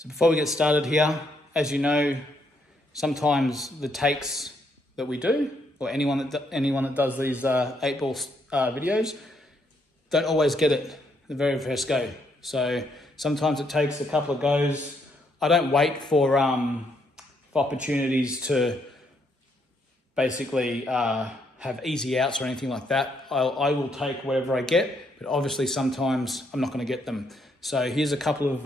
So before we get started here, as you know, sometimes the takes that we do, or anyone that does these 8-ball videos, don't always get it the very first go. So sometimes it takes a couple of goes. I don't wait for opportunities to basically have easy outs or anything like that. I will take whatever I get, but obviously sometimes I'm not going to get them. So here's a couple of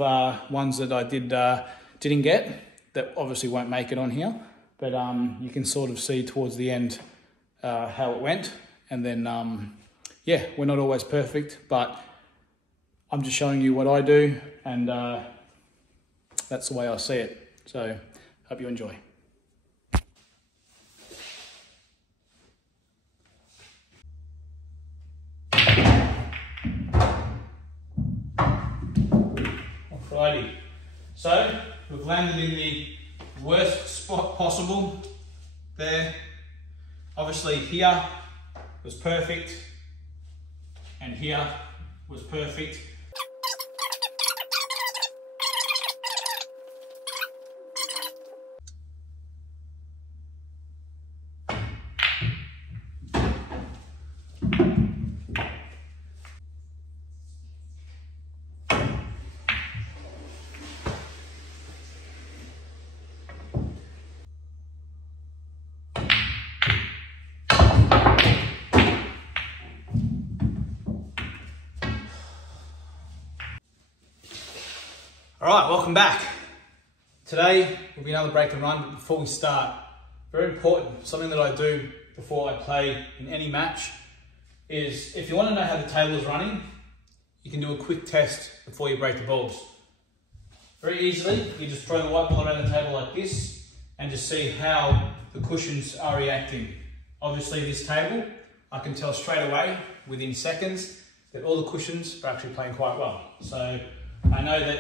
ones that I didn't get that obviously won't make it on here, but you can sort of see towards the end how it went. And then, yeah, we're not always perfect, but I'm just showing you what I do, and that's the way I see it. So hope you enjoy. Alrighty, so we've landed in the worst spot possible there. Obviously here was perfect, and here was perfect. All right, welcome back. Today will be another break and run, but before we start, very important, something that I do before I play in any match is, if you want to know how the table is running, you can do a quick test before you break the balls. Very easily, you just throw the white ball around the table like this and just see how the cushions are reacting. Obviously this table, I can tell straight away, within seconds, that all the cushions are actually playing quite well. So I know that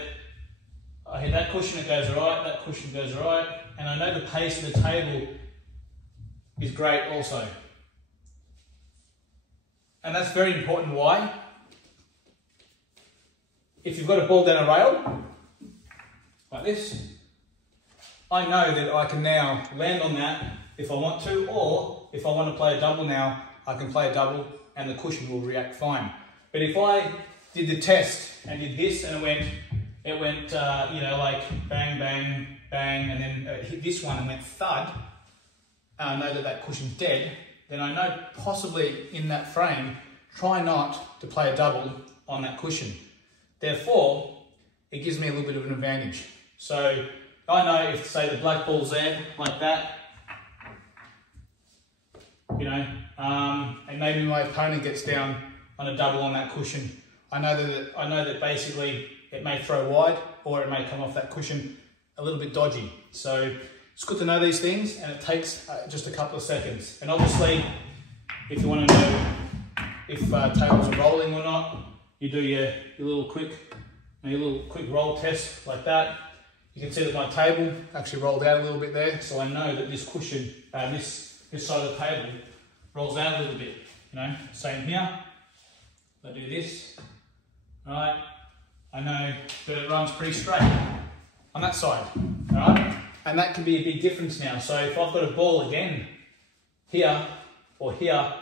I hit that cushion, it goes right, that cushion goes right, and I know the pace of the table is great also. And that's very important. Why? If you've got a ball down a rail, like this, I know that I can now land on that if I want to, or if I want to play a double now, I can play a double and the cushion will react fine. But if I did the test and did this and it went, you know, like bang, bang, bang, and then hit this one and went thud, and I know that that cushion's dead, then I know possibly in that frame, try not to play a double on that cushion. Therefore, it gives me a little bit of an advantage. So I know if, say, the black ball's there, like that, you know, and maybe my opponent gets down on a double on that cushion, I know that basically it may throw wide, or it may come off that cushion a little bit dodgy. So it's good to know these things, and it takes just a couple of seconds. And obviously, if you want to know if tables are rolling or not, you do your little quick roll test like that. You can see that my table actually rolled out a little bit there, so I know that this cushion, this side of the table, rolls out a little bit. You know, same here. I do this, right? I know that it runs pretty straight on that side, all right? And that can be a big difference now. So if I've got a ball again, here or here,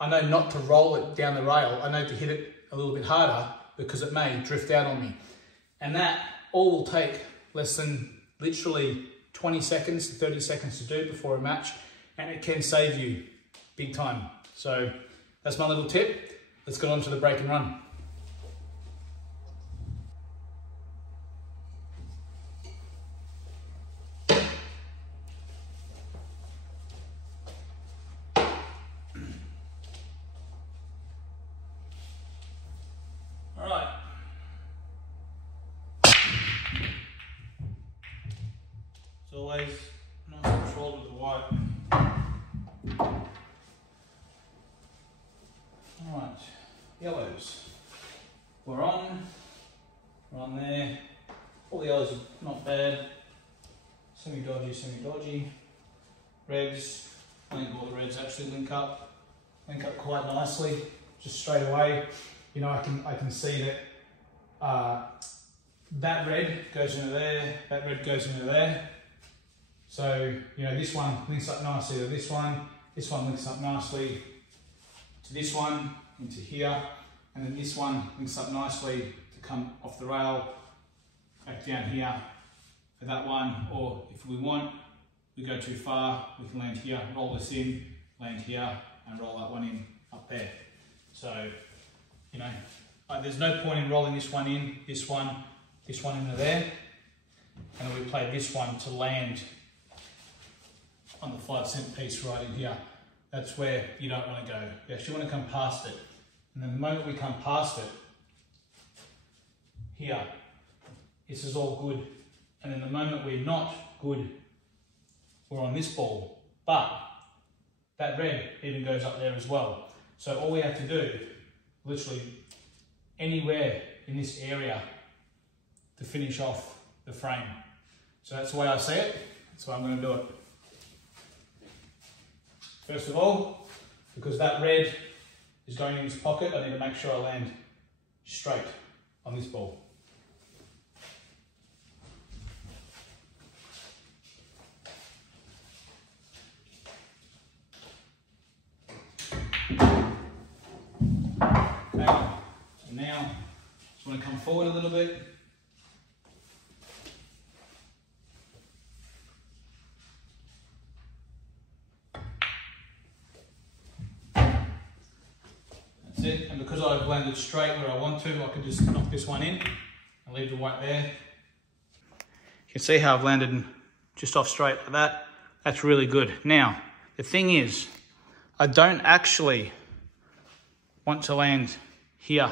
I know not to roll it down the rail. I know to hit it a little bit harder because it may drift out on me. And that all will take less than literally 20 seconds to 30 seconds to do before a match, and it can save you big time. So that's my little tip. Let's get on to the break and run. Always nice control with the white. Alright, yellows. We're on there. All the yellows are not bad. Semi-dodgy. Reds, I think all the reds actually link up quite nicely, just straight away. You know, I can see that that red goes into there, that red goes into there. So, you know, this one links up nicely to this one links up nicely to this one, into here, and then this one links up nicely to come off the rail, back down here for that one, or if we want, we go too far, we can land here, roll this in, land here, and roll that one in up there. So, you know, there's no point in rolling this one in, this one into there, and then we play this one to land on the 5-cent piece right in here. That's where you don't want to go. You actually want to come past it. And then the moment we come past it, here, this is all good. And then the moment we're not good, we're on this ball. But that red even goes up there as well. So all we have to do, literally anywhere in this area to finish off the frame. So that's the way I see it. That's the way I'm going to do it. First of all, because that red is going in this pocket, I need to make sure I land straight on this ball. Okay, so now just want to come forward a little bit. It. And because I've landed straight where I want to, I can just knock this one in and leave the white there. You can see how I've landed just off straight like that. That's really good. Now, the thing is, I don't actually want to land here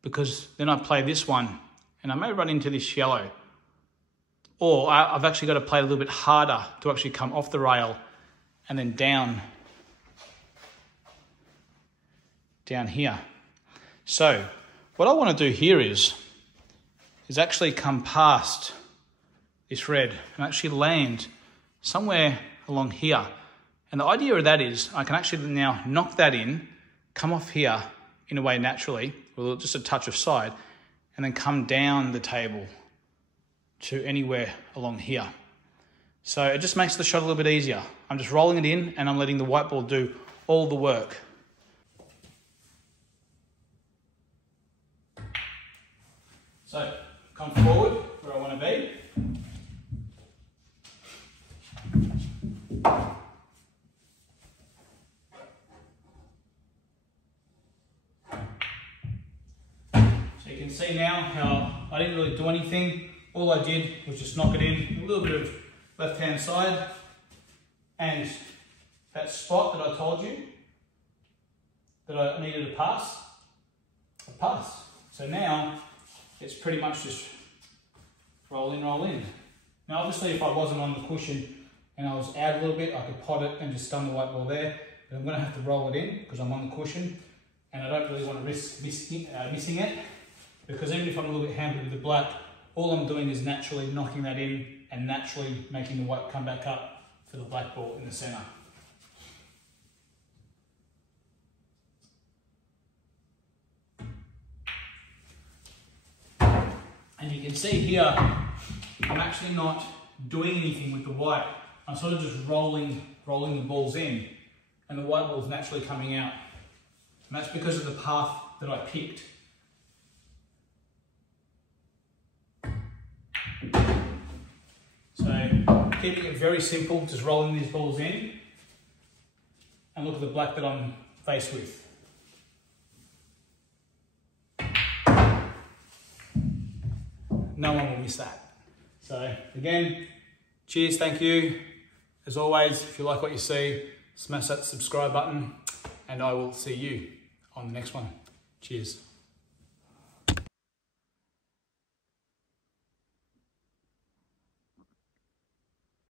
because then I play this one and I may run into this yellow. Or I've actually got to play a little bit harder to actually come off the rail and then down here. So what I want to do here is actually come past this red and actually land somewhere along here. And the idea of that is I can actually now knock that in, come off here in a way naturally, with just a touch of side, and then come down the table to anywhere along here. So it just makes the shot a little bit easier. I'm just rolling it in and I'm letting the white ball do all the work. So, come forward where I want to be. So you can see now how I didn't really do anything. All I did was just knock it in, a little bit of left-hand side, and that spot that I told you that I needed to pass, I passed. So now, it's pretty much just roll in, roll in. Now obviously if I wasn't on the cushion and I was out a little bit, I could pot it and just stun the white ball there. But I'm going to have to roll it in because I'm on the cushion and I don't really want to risk missing it, because even if I'm a little bit hampered with the black, all I'm doing is naturally knocking that in and naturally making the white come back up for the black ball in the centre. And you can see here, I'm actually not doing anything with the white. I'm sort of just rolling the balls in, and the white ball's naturally coming out. And that's because of the path that I picked. So, keeping it very simple, just rolling these balls in, and look at the black that I'm faced with. No one will miss that. So again, cheers, thank you. As always, if you like what you see, smash that subscribe button and I will see you on the next one. Cheers.